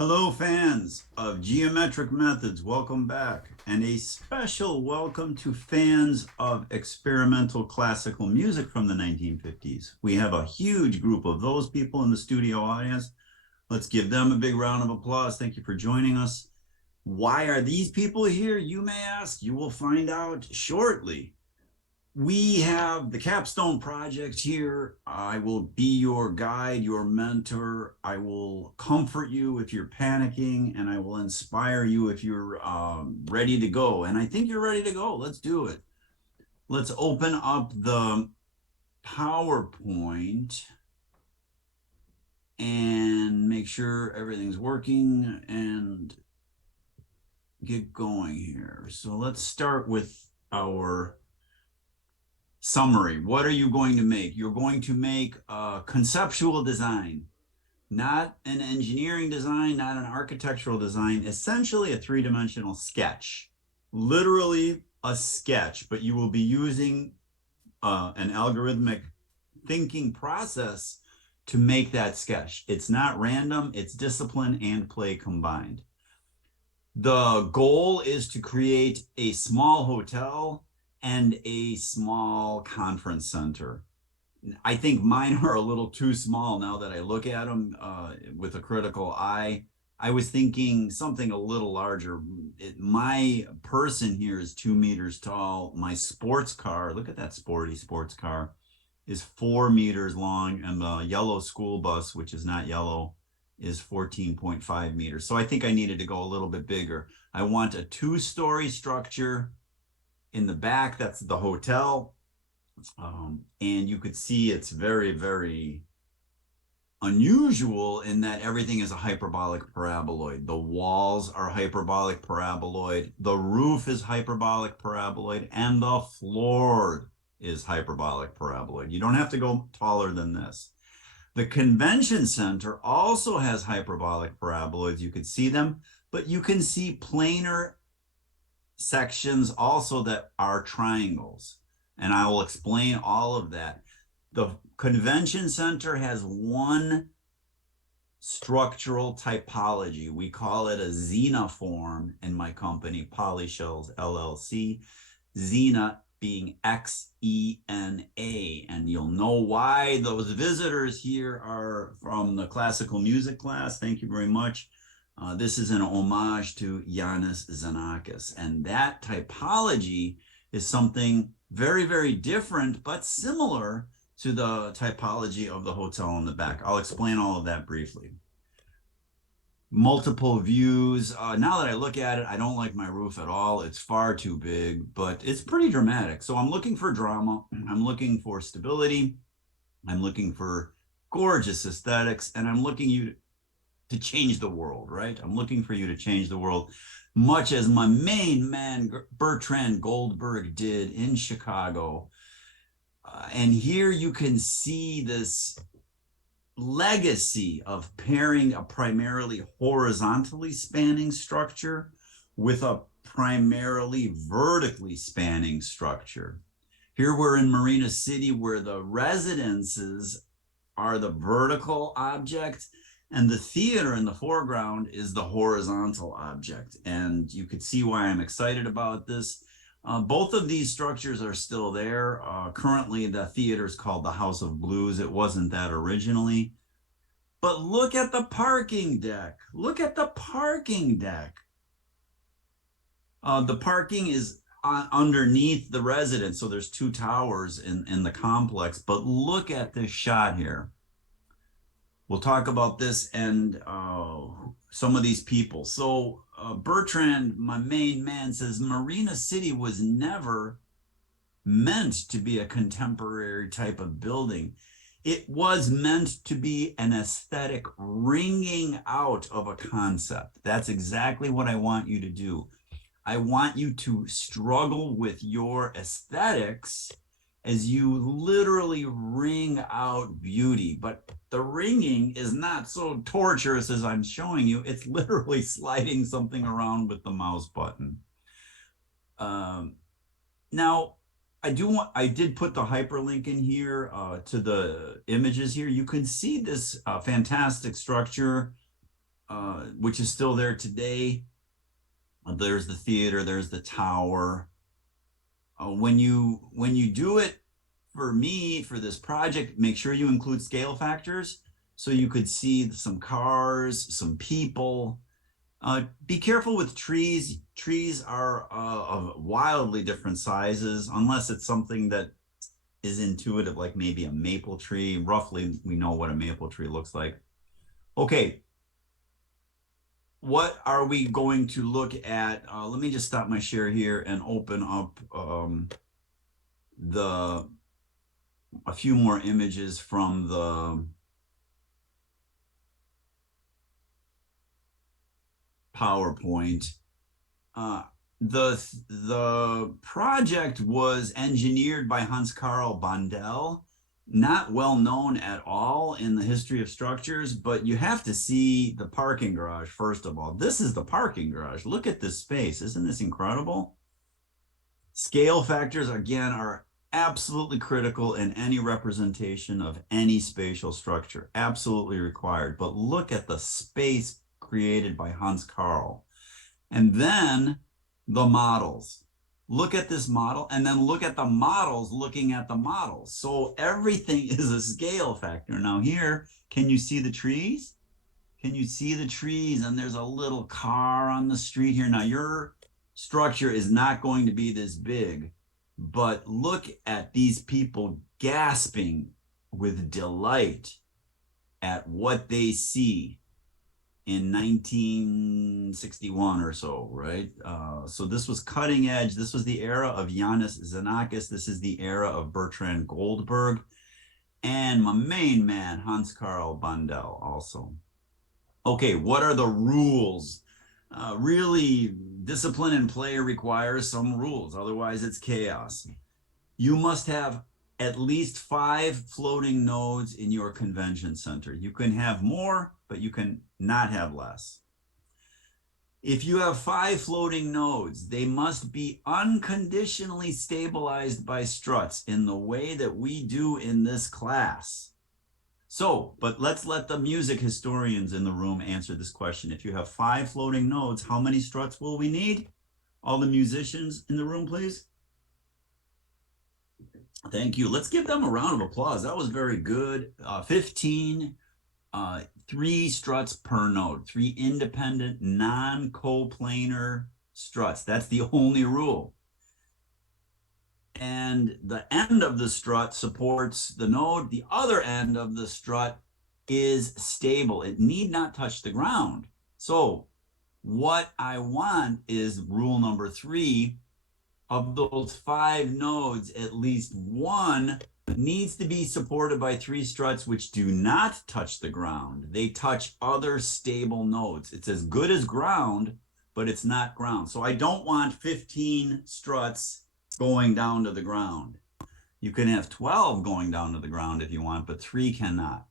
Hello, fans of geometric methods. Welcome back. And a special welcome to fans of experimental classical music from the 1950s. We have a huge group of those people in the studio audience. Let's give them a big round of applause. Thank you for joining us. Why are these people here? You may ask. You will find out shortly. We have the Capstone project here. I will be your guide, your mentor. I will comfort you if you're panicking, and I will inspire you if you're ready to go. And I think you're ready to go. Let's do it. Let's open up the PowerPoint and make sure everything's working and get going here. So let's start with our summary. What are you going to make? You're going to make a conceptual design, not an engineering design, not an architectural design, essentially a three-dimensional sketch, literally a sketch, but you will be using an algorithmic thinking process to make that sketch. It's not random, it's discipline and play combined. The goal is to create a small hotel and a small conference center. I think mine are a little too small now that I look at them with a critical eye. I was thinking something a little larger. My person here is 2 meters tall. My sports car, look at that sporty sports car, is 4 meters long. And the yellow school bus, which is not yellow, is 14.5 meters. So I think I needed to go a little bit bigger. I want a 2-story structure. In the back, that's the hotel. And you could see it's very, very unusual in that everything is a hyperbolic paraboloid. The walls are hyperbolic paraboloid. The roof is hyperbolic paraboloid. And the floor is hyperbolic paraboloid. You don't have to go taller than this. The convention center also has hyperbolic paraboloids. You can see them, but you can see planar sections also that are triangles, and I will explain all of that. The convention center has one structural typology. We call it a xenoform in my company, Polyshells LLC. Xena being Xena, and you'll know why those visitors here are from the classical music class. Thank you very much. This is an homage to Yanis Xenakis, and that typology is something very, very different, but similar to the typology of the hotel in the back. I'll explain all of that briefly. Multiple views. Now that I look at it, I don't like my roof at all. It's far too big, but it's pretty dramatic. So I'm looking for drama. I'm looking for stability. I'm looking for gorgeous aesthetics, and I'm looking you to change the world, right? I'm looking for you to change the world, much as my main man, Bertrand Goldberg, did in Chicago. And here you can see this legacy of pairing a primarily horizontally spanning structure with a primarily vertically spanning structure. Here we're in Marina City, where the residences are the vertical object, and the theater in the foreground is the horizontal object. And you could see why I'm excited about this. Both of these structures are still there. Currently, the theater is called the House of Blues. It wasn't that originally. But look at the parking deck. Look at the parking deck. The parking is underneath the residence. So there's 2 towers in the complex. But look at this shot here. We'll talk about this and some of these people. So Bertrand, my main man, says Marina City was never meant to be a contemporary type of building. It was meant to be an aesthetic wringing out of a concept. That's exactly what I want you to do. I want you to struggle with your aesthetics as you literally wring out beauty. But the wringing is not so torturous as I'm showing you. It's literally sliding something around with the mouse button. Now, I did put the hyperlink in here to the images here. You can see this fantastic structure which is still there today. There's the theater, there's the tower. When you do it, for me, for this project, make sure you include scale factors so you could see some cars, some people. Be careful with trees. Trees are of wildly different sizes, unless it's something that is intuitive, like maybe a maple tree. Roughly, we know what a maple tree looks like. Okay, what are we going to look at? Let me just stop my share here and open up the a few more images from the PowerPoint. Uh, the project was engineered by Hans Carl Bandel, not well known at all in the history of structures, but you have to see the parking garage first of all. This is the parking garage. Look at this space. Isn't this incredible? Scale factors, again, are absolutely critical in any representation of any spatial structure, absolutely required. But look at the space created by Hans Carl. And then the models. Look at this model, and then look at the models looking at the models. So everything is a scale factor. Now here, can you see the trees? Can you see the trees? And there's a little car on the street here. Now your structure is not going to be this big, but look at these people gasping with delight at what they see in 1961 or so, right? So this was cutting edge. This was the era of Ioannis Xenakis. This is the era of Bertrand Goldberg and my main man, Hans Carl Bandel also. Okay, what are the rules? Really, discipline and play requires some rules. Otherwise, it's chaos. You must have at least 5 floating nodes in your convention center. You can have more, but you can not have less. If you have 5 floating nodes, they must be unconditionally stabilized by struts in the way that we do in this class. So, but let's let the music historians in the room answer this question. If you have 5 floating nodes, how many struts will we need? All the musicians in the room, please. Thank you. Let's give them a round of applause. That was very good. 15, 3 struts per node, 3 independent, non-coplanar struts. That's the only rule. And the end of the strut supports the node. The other end of the strut is stable. It need not touch the ground. So what I want is rule number 3. Of those 5 nodes, at least 1 needs to be supported by 3 struts which do not touch the ground. They touch other stable nodes. It's as good as ground, but it's not ground. So I don't want 15 struts going down to the ground. You can have 12 going down to the ground if you want, but 3 cannot.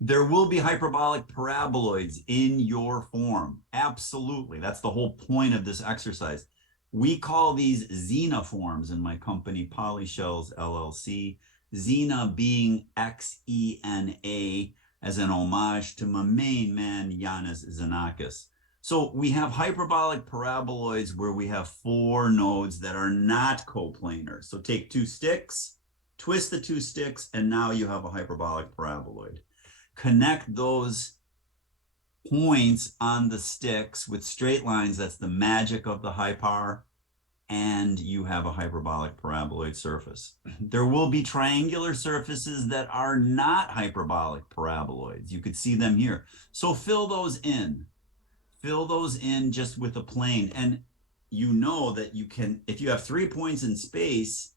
There will be hyperbolic paraboloids in your form. Absolutely. That's the whole point of this exercise. We call these Xena forms in my company, Polyshells LLC. Xena being Xena as an homage to my main man, Ioannis Xenakis. So we have hyperbolic paraboloids where we have 4 nodes that are not coplanar. So take 2 sticks, twist the 2 sticks, and now you have a hyperbolic paraboloid. Connect those points on the sticks with straight lines. That's the magic of the hypar, and you have a hyperbolic paraboloid surface. There will be triangular surfaces that are not hyperbolic paraboloids. You could see them here. So fill those in. Fill those in just with a plane. And you know that you can, if you have 3 points in space,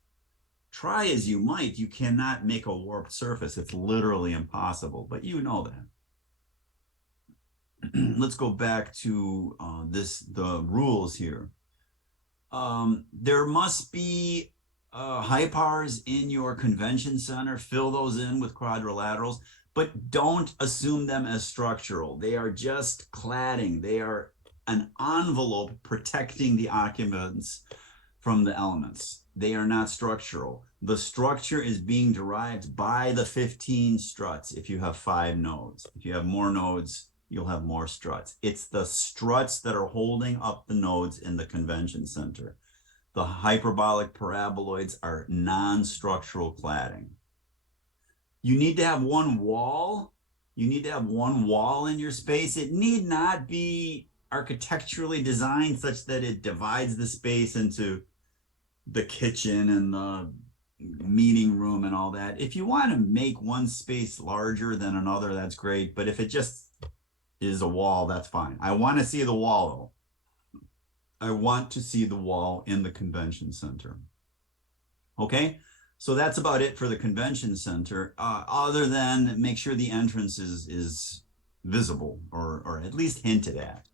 try as you might, you cannot make a warped surface. It's literally impossible, but you know that. Let's go back to the rules here. There must be hypars in your convention center. Fill those in with quadrilaterals, but don't assume them as structural. They are just cladding. They are an envelope protecting the occupants from the elements. They are not structural. The structure is being derived by the 15 struts if you have 5 nodes. If you have more nodes, you'll have more struts. It's the struts that are holding up the nodes in the convention center. The hyperbolic paraboloids are non-structural cladding. You need to have one wall. You need to have one wall in your space. It need not be architecturally designed such that it divides the space into the kitchen and the meeting room and all that. If you want to make one space larger than another, that's great. But if it just is a wall, that's fine. I want to see the wall, though. I want to see the wall in the convention center. Okay, so that's about it for the convention center. Other than make sure the entrance is visible or at least hinted at.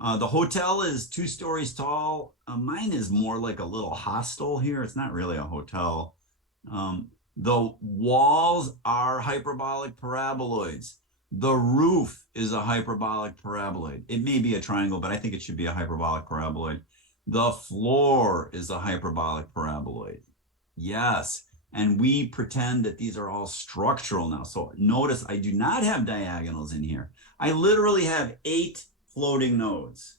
The hotel is 2 stories tall. Mine is more like a little hostel here. It's not really a hotel. The walls are hyperbolic paraboloids. The roof is a hyperbolic paraboloid. It may be a triangle, but I think it should be a hyperbolic paraboloid. The floor is a hyperbolic paraboloid. Yes. And we pretend that these are all structural now. So notice I do not have diagonals in here. I literally have 8 floating nodes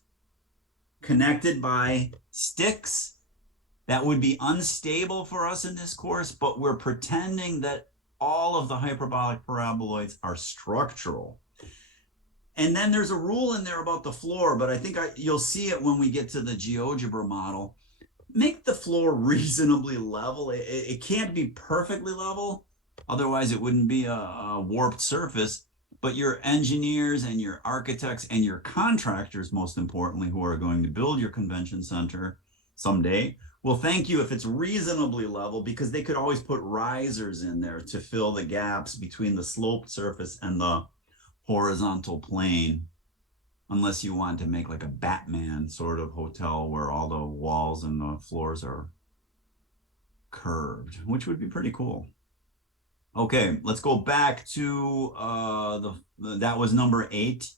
connected by sticks. That would be unstable for us in this course, but we're pretending that all of the hyperbolic paraboloids are structural. And then there's a rule in there about the floor, but I think you'll see it when we get to the GeoGebra model. Make the floor reasonably level. It can't be perfectly level, otherwise it wouldn't be a warped surface. But your engineers and your architects and your contractors, most importantly, who are going to build your convention center someday, will thank you if it's reasonably level, because they could always put risers in there to fill the gaps between the sloped surface and the horizontal plane, unless you want to make like a Batman sort of hotel where all the walls and the floors are curved, which would be pretty cool. Okay, let's go back to that was number 8.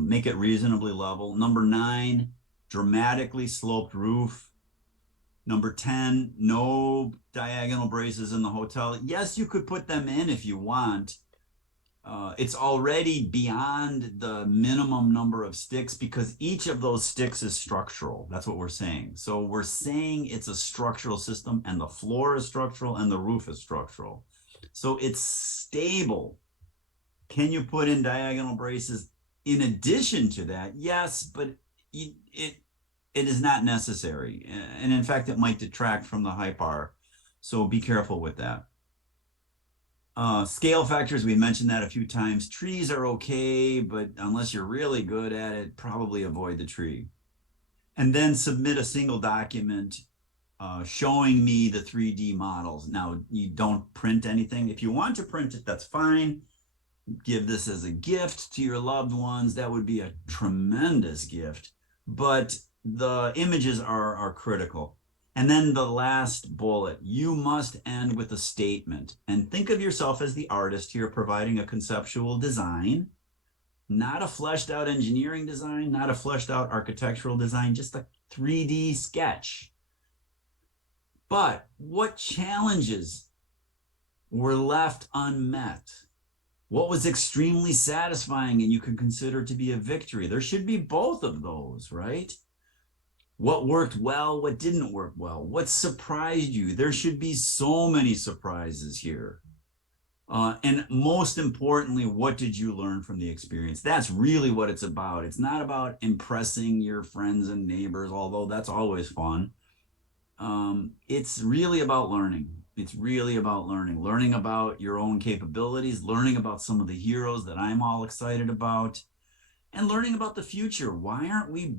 Make it reasonably level. Number 9, dramatically sloped roof. Number 10, no diagonal braces in the hotel. Yes, you could put them in if you want. It's already beyond the minimum number of sticks because each of those sticks is structural. That's what we're saying. So we're saying it's a structural system, and the floor is structural and the roof is structural. So it's stable. Can you put in diagonal braces in addition to that? Yes, but it is not necessary. And in fact, it might detract from the hypar. So be careful with that. Scale factors, we mentioned that a few times. Trees are okay, but unless you're really good at it, probably avoid the tree. And then submit a single document showing me the 3D models. Now, you don't print anything. If you want to print it, that's fine. Give this as a gift to your loved ones. That would be a tremendous gift. But the images are critical. And then the last bullet, you must end with a statement. And think of yourself as the artist here providing a conceptual design, not a fleshed out engineering design, not a fleshed out architectural design, just a 3D sketch. But what challenges were left unmet? What was extremely satisfying and you can consider to be a victory? There should be both of those, right? What worked well, what didn't work well, what surprised you? There should be so many surprises here. And most importantly, what did you learn from the experience? That's really what it's about. It's not about impressing your friends and neighbors, although that's always fun. It's really about learning. It's really about learning about your own capabilities, learning about some of the heroes that I'm all excited about, and learning about the future. Why aren't we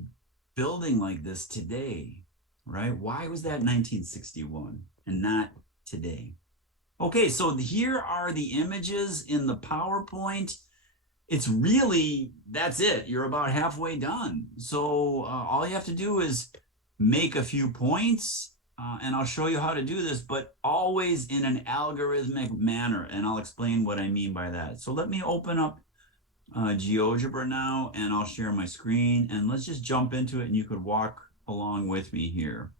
building like this today, right? Why was that 1961 and not today? Okay, so here are the images in the PowerPoint. It's really, that's it. You're about halfway done. So all you have to do is make a few points, and I'll show you how to do this, but always in an algorithmic manner, and I'll explain what I mean by that. So let me open up GeoGebra now, and I'll share my screen, and let's just jump into it, and you could walk along with me here.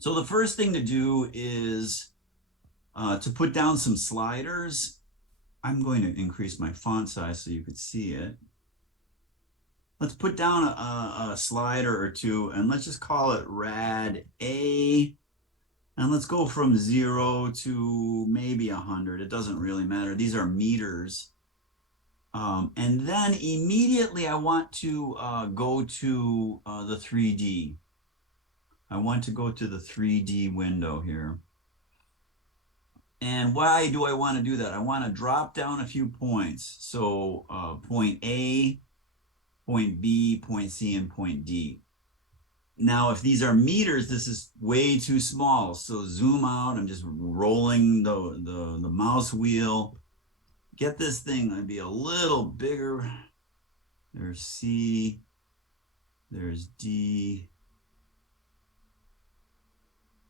So the first thing to do is to put down some sliders. I'm going to increase my font size so you could see it. Let's put down a slider or two, and let's just call it rad A. And let's go from 0 to maybe 100. It doesn't really matter. These are meters. And then immediately I want to go to the 3D. I want to go to the 3D window here. And why do I want to do that? I want to drop down a few points. So point A, point B, point C, and point D. Now, if these are meters, this is way too small. So zoom out. I'm just rolling the mouse wheel. Get this thing to be a little bigger. There's C. There's D.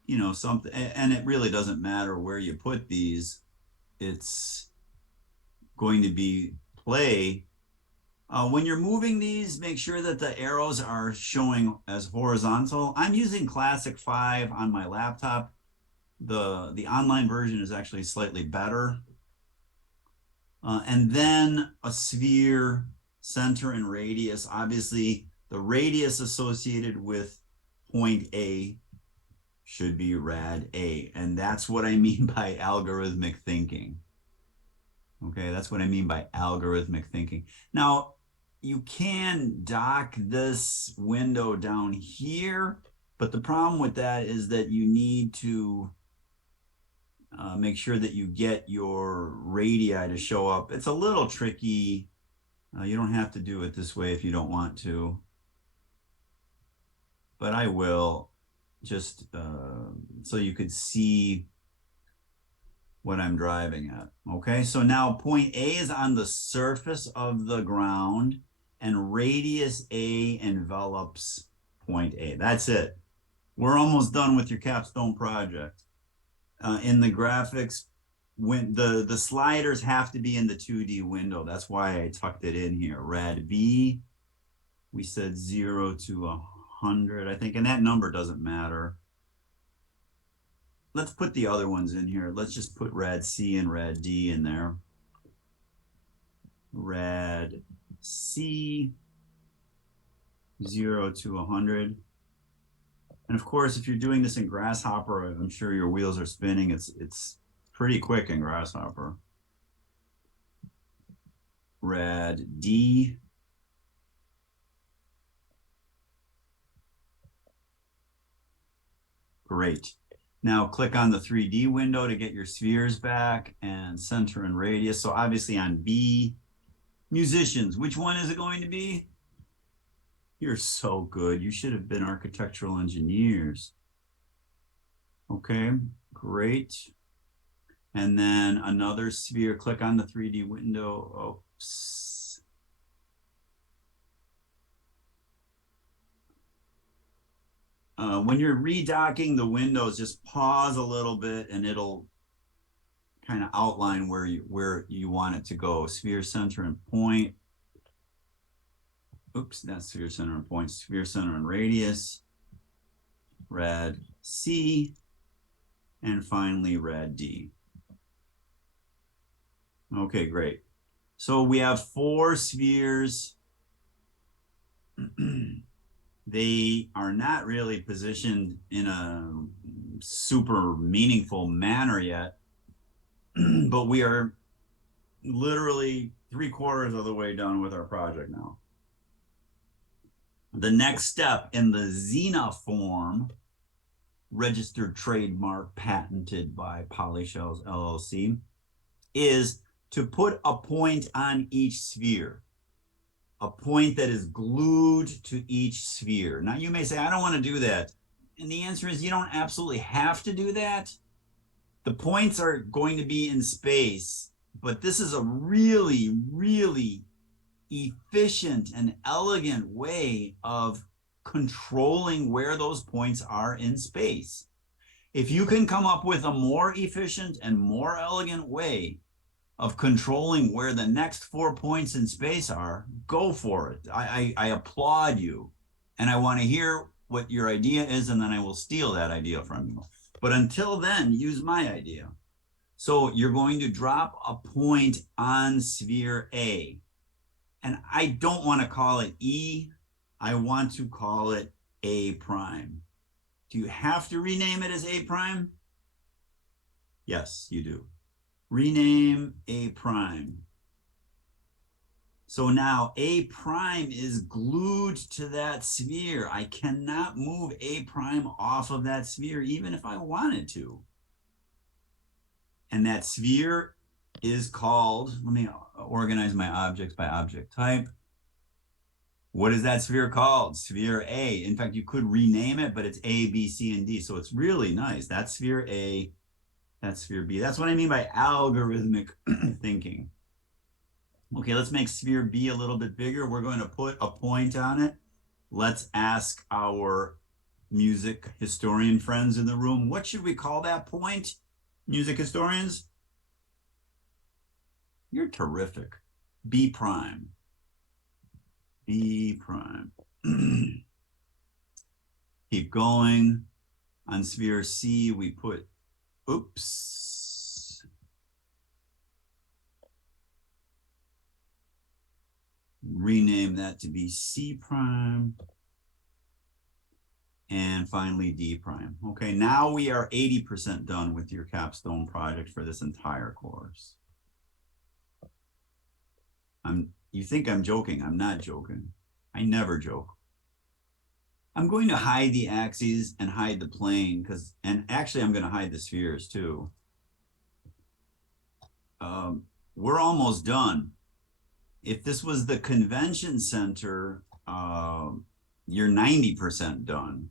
You know, something. And it really doesn't matter where you put these. It's going to be play. When you're moving these, make sure that the arrows are showing as horizontal. I'm using Classic 5 on my laptop. The online version is actually slightly better. And then a sphere, center and radius. Obviously, the radius associated with point A should be rad A. And that's what I mean by algorithmic thinking. Okay, that's what I mean by algorithmic thinking. Now, you can dock this window down here, but the problem with that is that you need to make sure that you get your radii to show up. It's a little tricky. You don't have to do it this way if you don't want to, but I will just so you could see what I'm driving at. Okay, so now point A is on the surface of the ground and radius A envelops point A. That's it. We're almost done with your capstone project. In the graphics, when the sliders have to be in the 2D window. That's why I tucked it in here. Rad B, we said 0 to 100, I think, and that number doesn't matter. Let's put the other ones in here. Let's just put rad C and rad D in there. Rad C, 0 to 100. And of course, if you're doing this in Grasshopper, I'm sure your wheels are spinning. It's pretty quick in Grasshopper. Rad D. Great. Now click on the 3D window to get your spheres back and center and radius. So obviously on B, musicians, which one is it going to be? You're so good. You should have been architectural engineers. Okay, great. And then another sphere, click on the 3D window. Oops. When you're redocking the windows, just pause a little bit and it'll kind of outline where you want it to go. Sphere, center, and point. Oops, that's sphere, center, and point. Sphere, center, and radius. Rad C. And finally, rad D. Okay, great. So we have 4 spheres. They are not really positioned in a super meaningful manner yet, but we are literally 3/4 of the way done with our project now. The next step in the Xena form, registered trademark patented by Polyshells LLC, is to put a point on each sphere. A point that is glued to each sphere. Now you may say, I don't want to do that. And the answer is you don't absolutely have to do that. The points are going to be in space, but this is a really, really efficient and elegant way of controlling where those points are in space. If you can come up with a more efficient and more elegant way of controlling where the next 4 points in space are, go for it. I applaud you. And I want to hear what your idea is, and then I will steal that idea from you. But until then, use my idea. So you're going to drop a point on sphere A. And I don't want to call it E. I want to call it A prime. Do you have to rename it as A prime? Yes, you do. Rename A prime. So now A prime is glued to that sphere. I cannot move A prime off of that sphere, even if I wanted to. And that sphere is called, let me organize my objects by object type. What is that sphere called? Sphere A. In fact, you could rename it, but it's A, B, C, and D. So it's really nice. That's sphere A, that's sphere B. That's what I mean by algorithmic thinking. Okay, let's make sphere B a little bit bigger. We're going to put a point on it. Let's ask our music historian friends in the room, what should we call that point? Music historians? You're terrific. B prime. B prime. Keep going. On sphere C, we put, oops. Rename that to be C prime. And finally, D prime. Okay, now we are 80% done with your capstone project for this entire course. You think I'm joking. I'm not joking. I never joke. I'm going to hide the axes and hide the plane and actually I'm going to hide the spheres too. We're almost done. If this was the convention center, you're 90% done.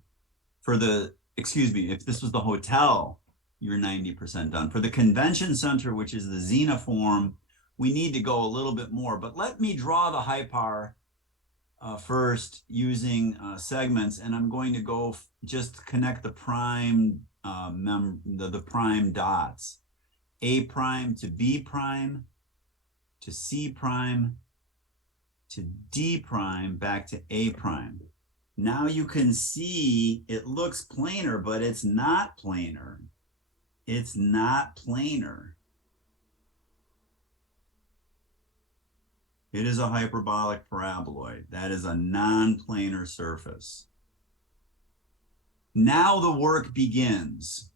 If this was the hotel, you're 90% done. For the convention center, which is the xenoform, we need to go a little bit more. But let me draw the hypar first using segments, and I'm going to go just connect the prime the prime dots. A prime to B prime to C prime to D prime back to A prime. Now you can see it looks planar, but it's not planar. It's not planar. It is a hyperbolic paraboloid. That is a non-planar surface. Now the work begins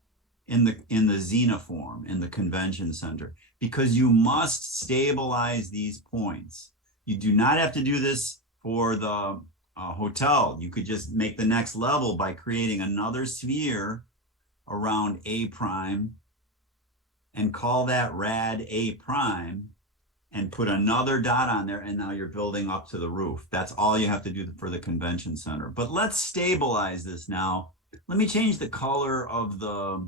in the xenoform, in the convention center, because you must stabilize these points. You do not have to do this for the hotel. You could just make the next level by creating another sphere around A prime and call that rad A prime and put another dot on there, and now you're building up to the roof. That's all you have to do for the convention center. But let's stabilize this now. Let me change the color of the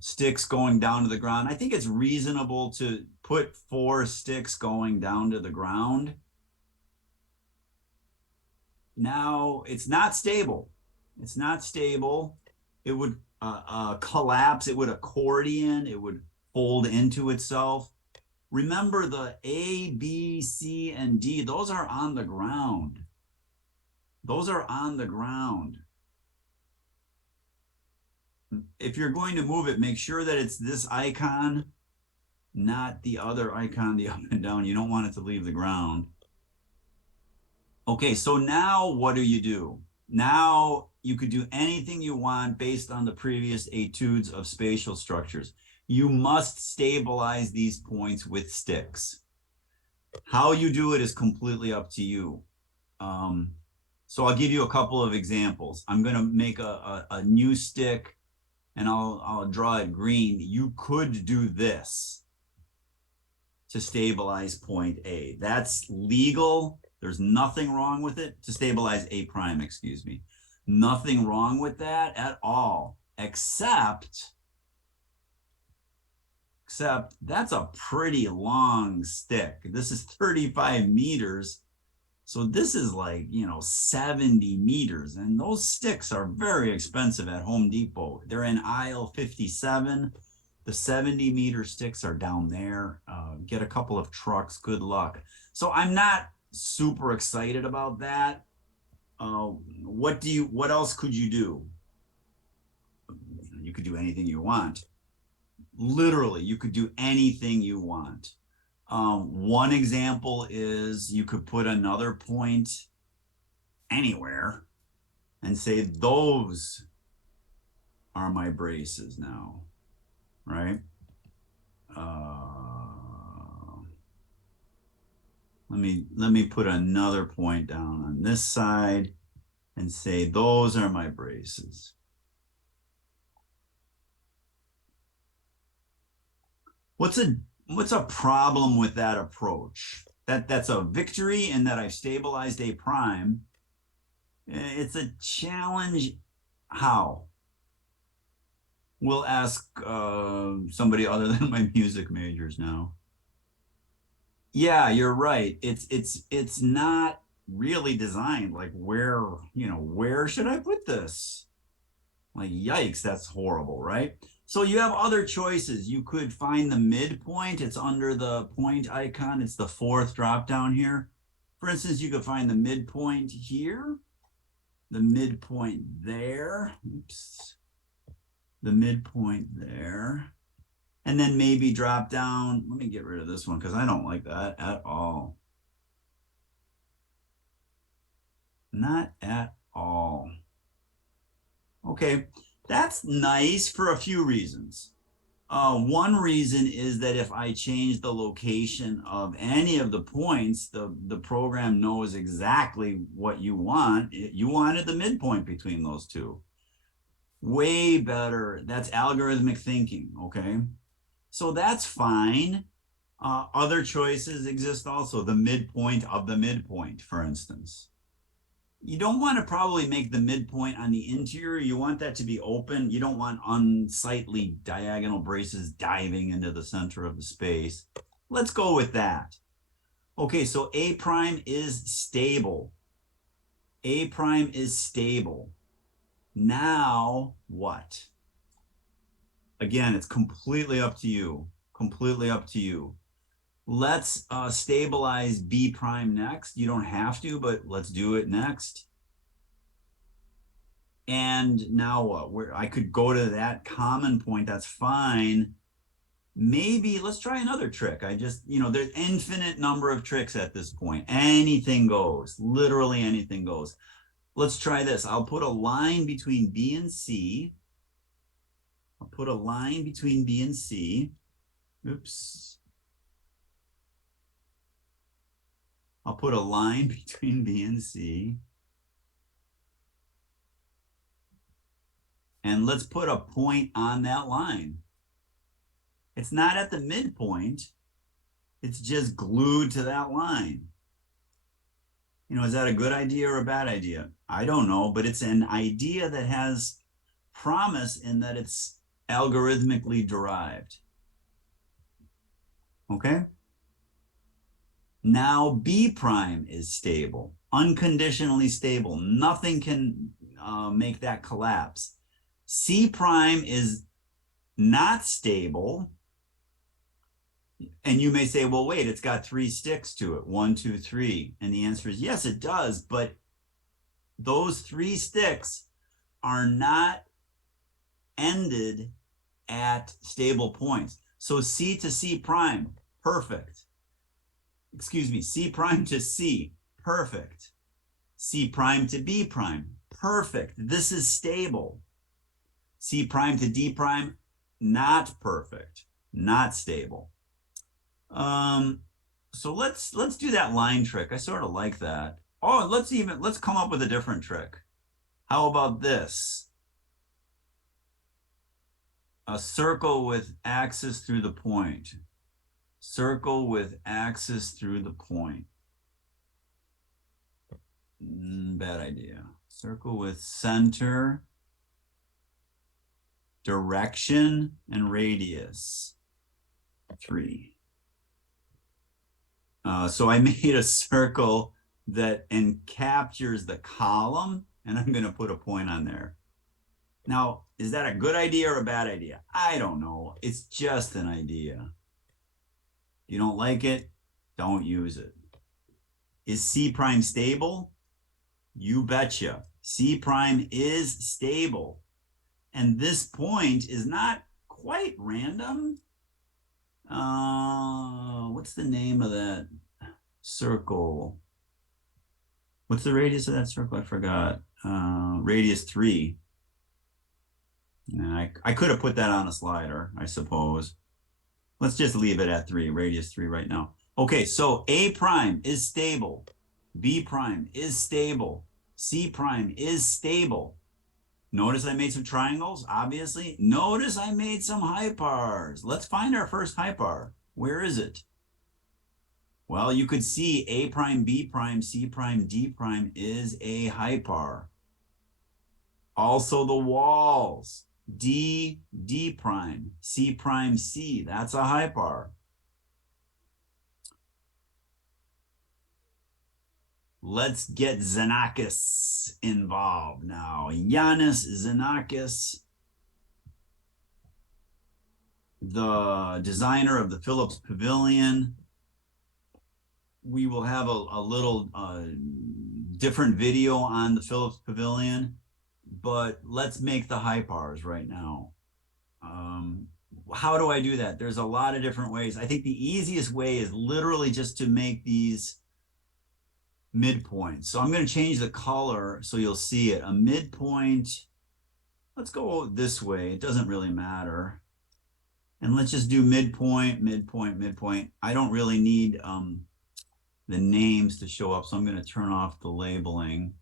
sticks going down to the ground. I think it's reasonable to put 4 sticks going down to the ground. Now, it's not stable. It's not stable. It would collapse. It would accordion. It would fold into itself. Remember the A, B, C, and D, those are on the ground. Those are on the ground. If you're going to move it, make sure that it's this icon, not the other icon, the up and down. You don't want it to leave the ground. Okay, so now what do? Now you could do anything you want based on the previous etudes of spatial structures. You must stabilize these points with sticks. How you do it is completely up to you. So I'll give you a couple of examples. I'm going to make a new stick and I'll draw it green. You could do this to stabilize point A. That's legal. There's nothing wrong with it. To stabilize A prime, excuse me. Nothing wrong with that at all, except that's a pretty long stick. This is 35 meters. So this is like, 70 meters. And those sticks are very expensive at Home Depot. They're in aisle 57. The 70-meter sticks are down there. Get a couple of trucks. Good luck. So I'm not super excited about that. What else could you do? You could do anything you want. Literally, you could do anything you want. One example is you could put another point anywhere and say, those are my braces now, right? Let me put another point down on this side and say, those are my braces. What's a problem with that approach? That's a victory in that I've stabilized A prime. It's a challenge. How? We'll ask somebody other than my music majors now. Yeah, you're right. It's not really designed like where should I put this? Like, yikes, that's horrible, right? So you have other choices. You could find the midpoint. It's under the point icon. It's the fourth drop down here. For instance, you could find the midpoint here, the midpoint there. Oops. The midpoint there. And then maybe drop down. Let me get rid of this one because I don't like that at all. Not at all. Okay, that's nice for a few reasons. One reason is that if I change the location of any of the points, the program knows exactly what you want. You wanted the midpoint between those two. Way better. That's algorithmic thinking, okay? So that's fine. Other choices exist also. The midpoint of the midpoint, for instance. You don't want to probably make the midpoint on the interior. You want that to be open. You don't want unsightly diagonal braces diving into the center of the space. Let's go with that. Okay, so A prime is stable. A prime is stable. Now what? Again, it's completely up to you. Completely up to you. Let's stabilize B prime next. You don't have to, but let's do it next. And now what? Where I could go to that common point. That's fine. Maybe let's try another trick. There's infinite number of tricks at this point. Anything goes. Literally anything goes. Let's try this. I'll put a line between B and C. I'll put a line between B and C. Oops. I'll put a line between B and C. And let's put a point on that line. It's not at the midpoint. It's just glued to that line. Is that a good idea or a bad idea? I don't know, but it's an idea that has promise in that it's algorithmically derived. Okay? Now B prime is stable, unconditionally stable. Nothing can make that collapse. C prime is not stable. And you may say, well, wait, it's got 3 sticks to it. 1, 2, 3. And the answer is yes, it does. But those 3 sticks are not ended at stable points. So C to C prime, perfect. Excuse me, C prime to C, perfect. C prime to B prime, perfect. This is stable. C prime to D prime, not perfect, not stable. So let's do that line trick. I sort of like that. Oh, let's come up with a different trick. How about this? A circle with axis through the point. Circle with axis through the point. Bad idea. Circle with center, direction, and radius. 3. So I made a circle that captures the column, and I'm going to put a point on there. Now, is that a good idea or a bad idea? I don't know. It's just an idea. If you don't like it, don't use it. Is C prime stable? You betcha. C prime is stable. And this point is not quite random. What's the name of that circle? What's the radius of that circle? I forgot. Radius 3. I could have put that on a slider, I suppose. Let's just leave it at 3, radius 3 right now. Okay, so A prime is stable. B prime is stable. C prime is stable. Notice I made some triangles, obviously. Notice I made some hypars. Let's find our first hypar. Where is it? Well, you could see A prime, B prime, C prime, D prime is a hypar. Also the walls, D, D prime, C prime, C, that's a hypar. Let's get Xenakis involved now. Giannis Xenakis, the designer of the Phillips Pavilion. We will have a little different video on the Phillips Pavilion, but let's make the hypars right now. How do I do that? There's a lot of different ways. I think the easiest way is literally just to make these midpoints. So I'm going to change the color so you'll see it. A midpoint, let's go this way. It doesn't really matter. And let's just do midpoint, midpoint, midpoint. I don't really need the names to show up, so I'm going to turn off the labeling.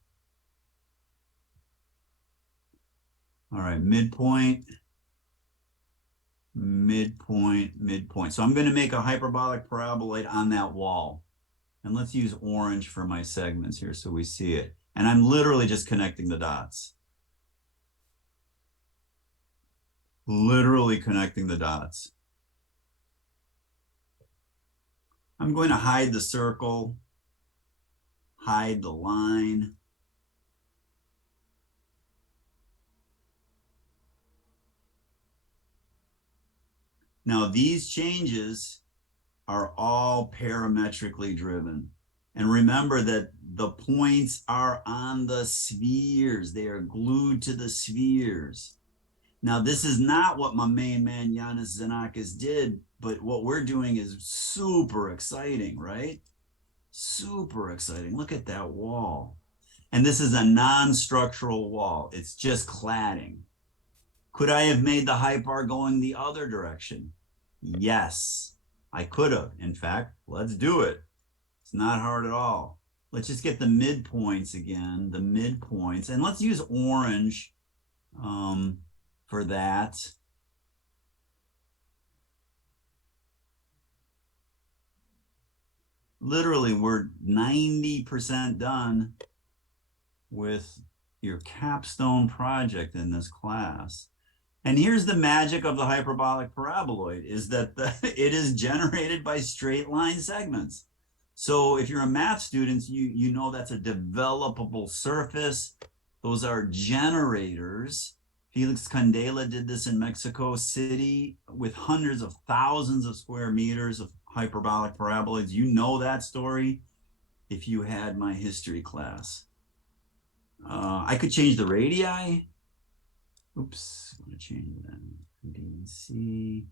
All right, midpoint, midpoint, midpoint. So I'm going to make a hyperbolic paraboloid on that wall. And let's use orange for my segments here so we see it. And I'm literally just connecting the dots. Literally connecting the dots. I'm going to hide the circle, hide the line. Now these changes are all parametrically driven. And remember that the points are on the spheres. They are glued to the spheres. Now, this is not what my main man, Giannis Xenakis, did, but what we're doing is super exciting, right? Super exciting. Look at that wall. And this is a non-structural wall. It's just cladding. Could I have made the hypar going the other direction? Yes, I could have. In fact, let's do it. It's not hard at all. Let's just get the midpoints again, the midpoints, and let's use orange for that. Literally, we're 90% done with your capstone project in this class. And here's the magic of the hyperbolic paraboloid is that it is generated by straight line segments. So if you're a math student, you know that's a developable surface. Those are generators. Felix Candela did this in Mexico City with hundreds of thousands of square meters of hyperbolic paraboloids. You know that story if you had my history class. I could change the radii. Oops, I'm going to change that. B and C.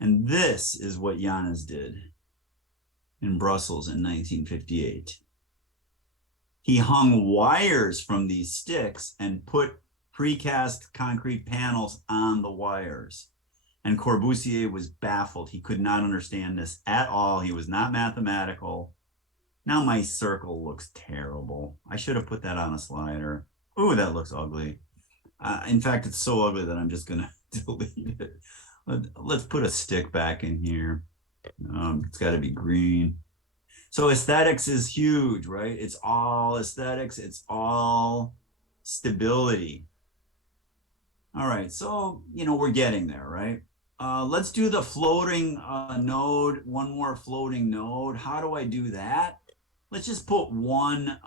And this is what Giannis did in Brussels in 1958. He hung wires from these sticks and put precast concrete panels on the wires. And Corbusier was baffled. He could not understand this at all. He was not mathematical. Now my circle looks terrible. I should have put that on a slider. Ooh, that looks ugly. In fact, it's so ugly that I'm just going to delete it. Let's put a stick back in here. It's got to be green. So aesthetics is huge, right? It's all aesthetics. It's all stability. All right, so, we're getting there, right? Let's do the floating node, one more floating node. How do I do that? Let's just put one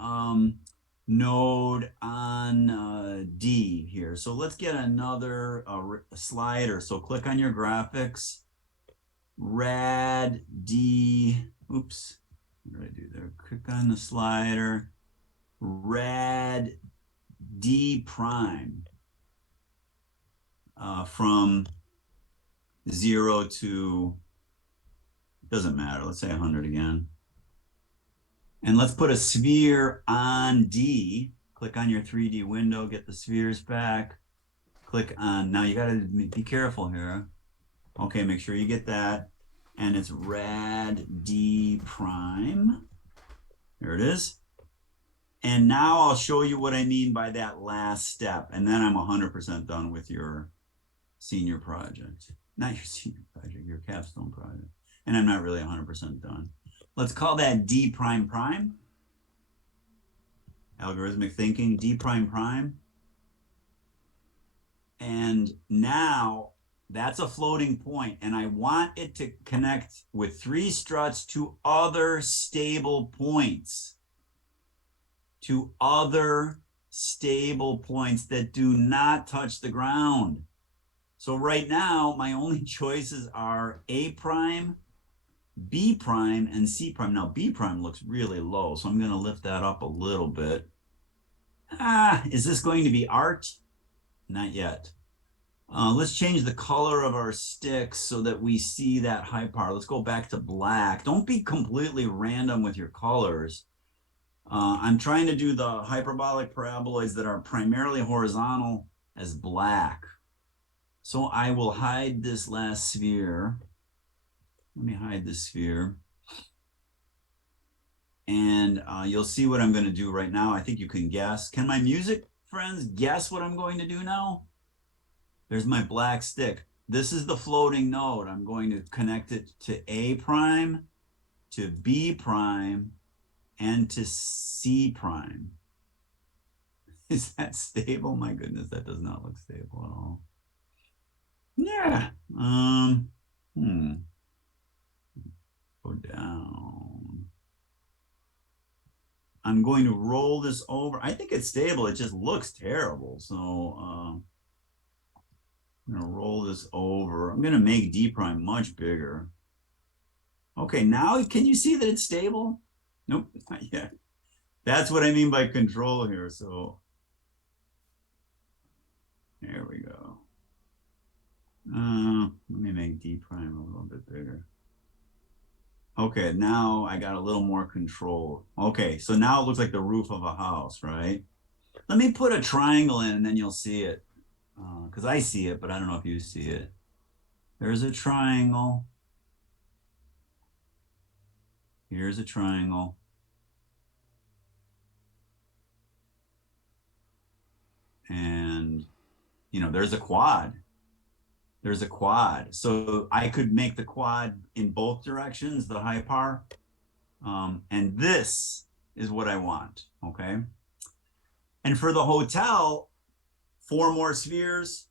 node on D here. So let's get another slider. So click on your graphics, rad D, oops, what did I do there? Click on the slider, rad D prime from 0 to, doesn't matter. Let's say 100 again. And let's put a sphere on D. Click on your 3D window, get the spheres back. Click on, now you got to be careful here. Okay, make sure you get that. And it's rad D prime. There it is. And now I'll show you what I mean by that last step. And then I'm 100% done with your senior project. Not your senior project, your capstone project. And I'm not really 100% done. Let's call that D prime prime. Algorithmic thinking, D prime prime. And now that's a floating point, and I want it to connect with 3 struts to other stable points. To other stable points that do not touch the ground. So right now, my only choices are A prime, B prime, and C prime. Now, B prime looks really low, so I'm going to lift that up a little bit. Is this going to be art? Not yet. Let's change the color of our sticks so that we see that high power. Let's go back to black. Don't be completely random with your colors. I'm trying to do the hyperbolic paraboloids that are primarily horizontal as black. So I will hide this last sphere. Let me hide this sphere. And you'll see what I'm going to do right now. I think you can guess. Can my music friends guess what I'm going to do now? There's my black stick. This is the floating node. I'm going to connect it to A prime, to B prime, and to C prime. Is that stable? My goodness, that does not look stable at all. Yeah. Go down. I'm going to roll this over. I think it's stable. It just looks terrible. So I'm going to roll this over. I'm going to make D prime much bigger. Okay, now can you see that it's stable? Nope, not yet. That's what I mean by control here. So there we go. Let me make D prime a little bit bigger. Okay, now I got a little more control. Okay, so now it looks like the roof of a house, right? Let me put a triangle in and then you'll see it. Because I see it, but I don't know if you see it. There's a triangle. Here's a triangle. And, there's a quad. There's a quad. So I could make the quad in both directions, the hypar. And this is what I want, okay? And for the hotel, 4 more spheres,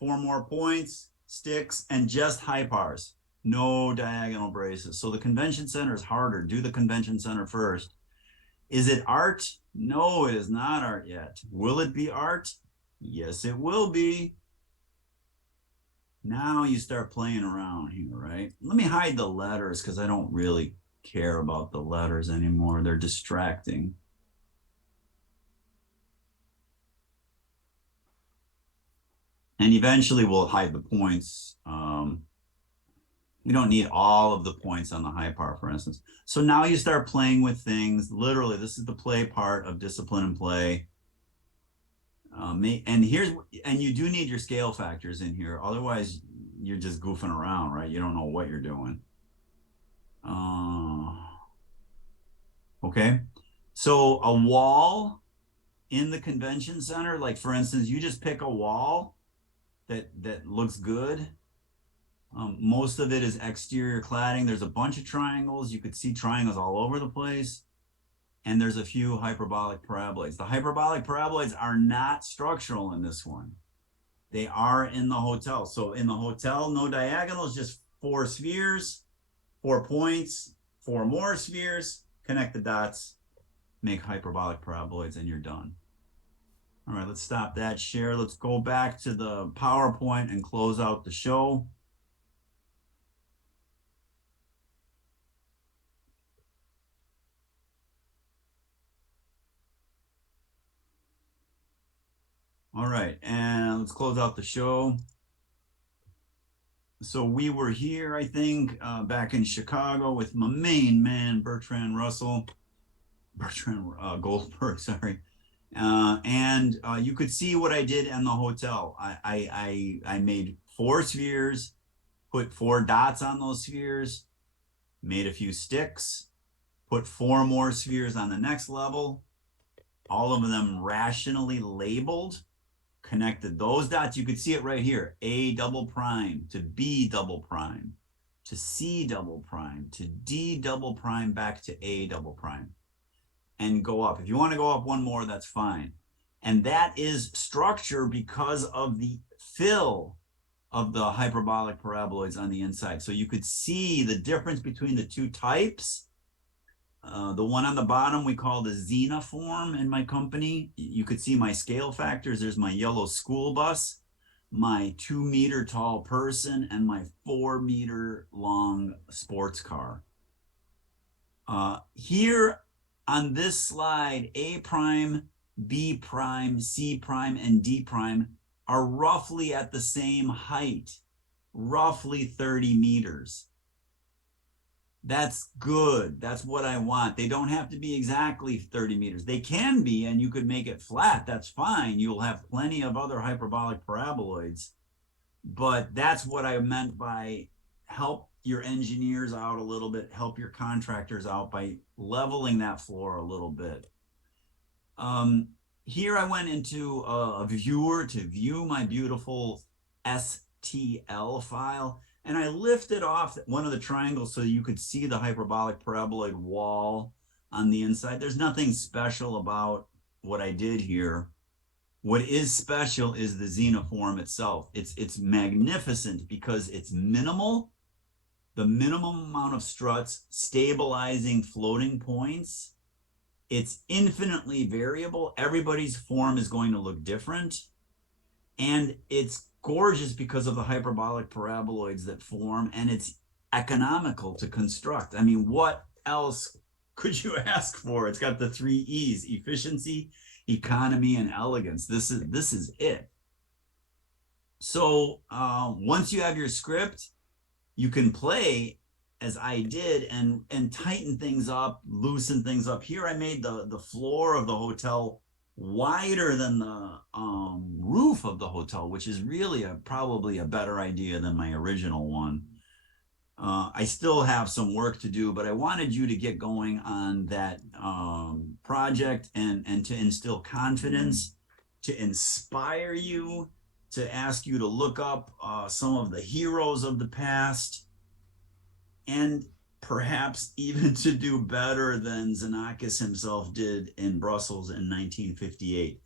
4 more points, sticks, and just hypars. No diagonal braces. So the convention center is harder. Do the convention center first. Is it art? No, it is not art yet. Will it be art? Yes, it will be. Now you start playing around here, right? Let me hide the letters because I don't really care about the letters anymore. They're distracting. And eventually we'll hide the points. We don't need all of the points on the high part, for instance. So now you start playing with things. Literally, this is the play part of discipline and play. And you do need your scale factors in here. Otherwise, you're just goofing around, right? You don't know what you're doing. Okay. So a wall in the convention center, like for instance, you just pick a wall that looks good. Most of it is exterior cladding. There's a bunch of triangles. You could see triangles all over the place. And there's a few hyperbolic paraboloids. The hyperbolic paraboloids are not structural in this one. They are in the hotel. So in the hotel, no diagonals, just 4 spheres, 4 points, 4 more spheres, connect the dots, make hyperbolic paraboloids, and you're done. All right, let's stop that share. Let's go back to the PowerPoint and close out the show. All right, and let's close out the show. So we were here, I think, back in Chicago with my main man, Bertrand Goldberg, sorry. And you could see what I did in the hotel. I made 4 spheres, put 4 dots on those spheres, made a few sticks, put 4 more spheres on the next level, all of them rationally labeled, connected those dots. You could see it right here. A double prime to B double prime to C double prime to D double prime back to A double prime and go up. If you want to go up one more, that's fine. And that is structure because of the fill of the hyperbolic paraboloids on the inside. So you could see the difference between the two types. The one on the bottom we call the xenoform in my company. You could see my scale factors. There's my yellow school bus, my 2 meter tall person, and my 4 meter long sports car. Here on this slide, A prime, B prime, C prime, and D prime are roughly at the same height, roughly 30 meters. That's good. That's what I want. They don't have to be exactly 30 meters. They can be, and you could make it flat. That's fine. You'll have plenty of other hyperbolic paraboloids. But that's what I meant by help your engineers out a little bit, help your contractors out by leveling that floor a little bit. Here I went into a viewer to view my beautiful STL file, and I lifted off one of the triangles so you could see the hyperbolic paraboloid wall on the inside. There's nothing special about what I did here. What is special is the xenoform itself. It's magnificent because it's minimal, the minimum amount of struts, stabilizing floating points. It's infinitely variable. Everybody's form is going to look different. And it's gorgeous because of the hyperbolic paraboloids that form, and it's economical to construct. I mean, what else could you ask for? It's got the 3 E's: efficiency, economy, and elegance. This is it. So once you have your script, you can play as I did and tighten things up, loosen things up. Here I made the floor of the hotel wider than the roof of the hotel, which is really probably a better idea than my original one. I still have some work to do, but I wanted you to get going on that project and to instill confidence, to inspire you, to ask you to look up some of the heroes of the past, and perhaps even to do better than Xenakis himself did in Brussels in 1958.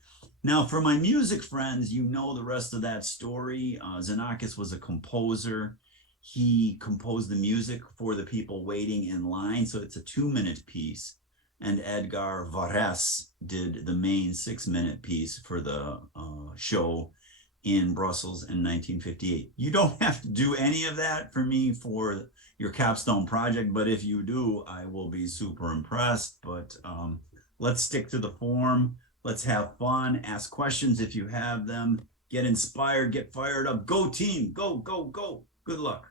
Now, for my music friends, you know the rest of that story. Xenakis was a composer. He composed the music for the people waiting in line, so it's a 2-minute piece. And Edgar Varese did the main 6-minute piece for the show in Brussels in 1958. You don't have to do any of that for me for your capstone project, but if you do, I will be super impressed. But let's stick to the form. Let's have fun. Ask questions if you have them. Get inspired, get fired up. Go team, go, go, go. Good luck.